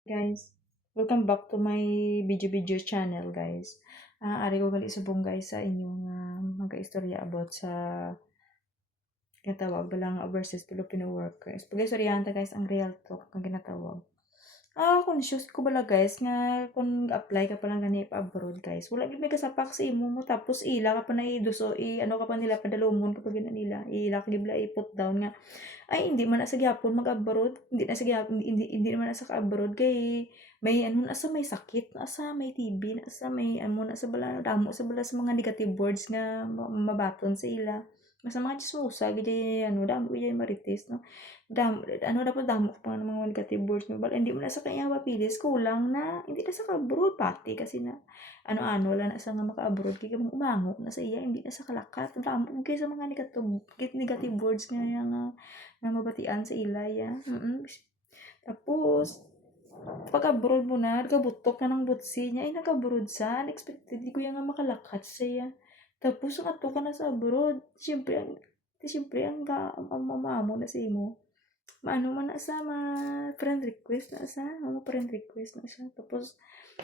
Guys, welcome back to my video channel guys. Ari ko gali subong guys sa inyong mag-istorya about sa ginatawag balang overseas Filipino workers. Pag-istoryahan ta guys ang real talk ang ginatawag. Conscious ko bala guys nga kung apply ka pa lang gani pa abroad guys. Wala gyud may kasapak sa imo mo tapos ila ka pa na iduso ano ka pa nila padalumon kapag nila. Ila ka gibla i-put down nga ay hindi man na sa gyapon mag-abroad, hindi na sa gyapon hindi naman na sa ka-abroad kay may ano na sa may sakit, na sa may TB, na sa may ano na sa bala damo sa bala sa mga negative words nga mabaton sa ila. Sa mga chismosa gid ano damo gid marites no. Ano dapat damo pa ng mga negative words mo bala hindi mo na sa kanya mapilis kulang na hindi na sa ka-abroad pati kasi na ano-ano wala na sa nga maka-abroad kay kung umango na sa iya hindi na sa kalakat damo kay sa mga negative words nga mabatian sa ilay Tapos pag-abroad mo na nagabutok na ng butsi niya ay nag-abroad sa unexpected di ko nga makalakat siya. Tapos ang ato ka na sa abroad siyempre ang mamamo na sa imo maano man na sa friend request na sa mga friend request na siya tapos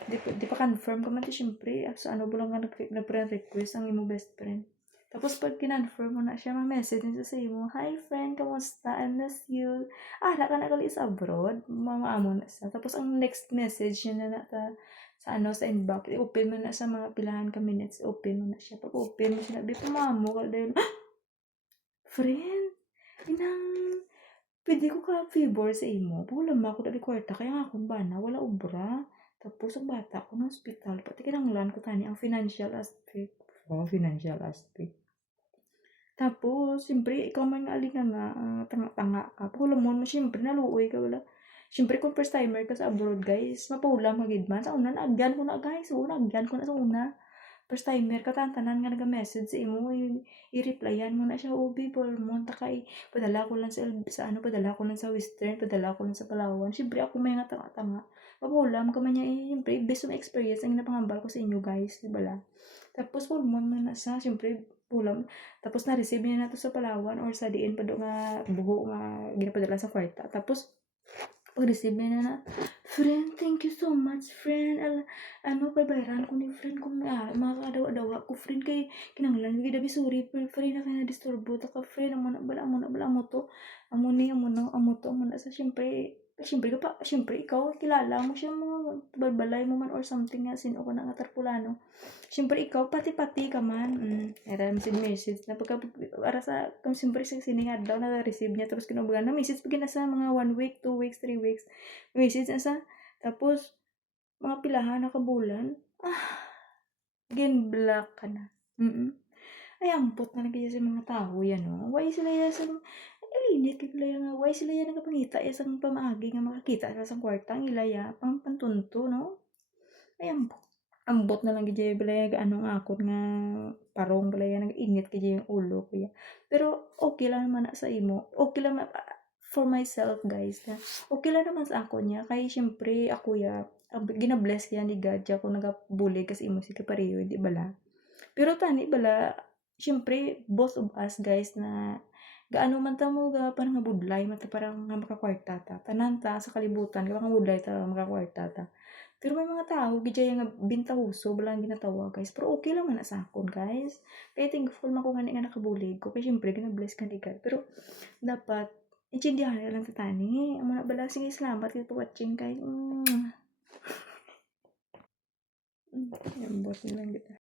di pa confirm ka man ti siyempre sa ano bulang nga nag friend request ang imo best friend tapos pag kinonfirm mo na siya ma-message niya sa imo, "Hi friend, kamusta? I miss you." Ara ka na gali sa abroad, mamaamo na siya. Tapos ang next message niya na nata sa ano sa inbox, i-open mo na sa mga pilahan ka minutes, open mo na siya. Pag open mo sinabi, pumamo ka dahil, friend, inang pwede ko ka favor sa imo. Wala ma ako dali kwarta kaya nga akong bana wala obra. Tapos ang bata ko na ospital pati kinahanglan ko tani ang financial aspect. Financial aspect. Tapos siyempre ikaw man nga alinganga, tanga-tanga ka. Pahulamon mo siyempre naluoy ka wala. Siyempre kung first timer ka sa abroad guys, mapahulam ka gid man. Sa una naagyan ko na guys, naagyan ko na sa una. First timer ka tanan nga naga-message sa imo, i-replyan mo na siya, "Oh babe, monta ka padala ko lang sa ano, padala ko lang sa Western, padala ko lang sa Palawan." Siyempre ako may nga tanga-tanga. Mapahulam ka man niya siyempre based on experience ang napangambal ko sa inyo guys, di ba la? Tapos hormone man na siya, siyempre pulam. Tapos na-receive niya na to sa Palawan or sa diin pa do nga buho nga ginapadala sa kwarta. Tapos pag-receive niya na, "Friend, thank you so much, friend. Ano, babayaran ko ni friend kung makakadawa-dawa ko, friend. Kay kinanglan, gid abi sorry, friend, na kaya na-disturbo ta ka, friend. Amo na bala, amo to. Amo to, amo na sa, siyempre, ikaw, kilala mo siya mo, balbalay mo man or something nga, sino ko na nga tarpulano. Siyempre, ikaw, pati-pati ka man. Message na para sa, kung siyempre, siningad daw na-receive niya, tapos kinubagan na, message pa sa mga 1 week, 2 weeks, 3 weeks, message na sa, tapos, mga pilahan na kabulan, gin-block ka na. Ay, ampot na lagi sa mga tao yan, no? Why sila yan sa, ilinit kay pala nga, why sila yan nagpangita ya sa pamaagi nga makakita sila sa kwartang ilaya, pantunto, no? Ay, ambot na lang gid balay ano nga akon nga parong balay nag-init gid yung ulo kuya. Pero okay lang naman na sa imo. Okay lang na for myself guys na okay lang naman sa ako niya kay syempre ako ya gina-bless yan ni God ya ko nagabulig kasi imo si kapareho di bala. Pero tani bala syempre both of us guys na gaano man ta mo ga parang nga budlay mata parang nga makakwarta ta tanan ta sa kalibutan ga nga budlay ta makakwarta ta pero may mga tao gid nga bintahuso balang ginatawa guys pero okay lang man na sa akon guys kaya thankful man ko nga nakabulig ko kay syempre gina-bless ka ni God pero dapat intindihan na lang ta tani amo na bala sige salamat kay watching guys. Yan boss na lang kita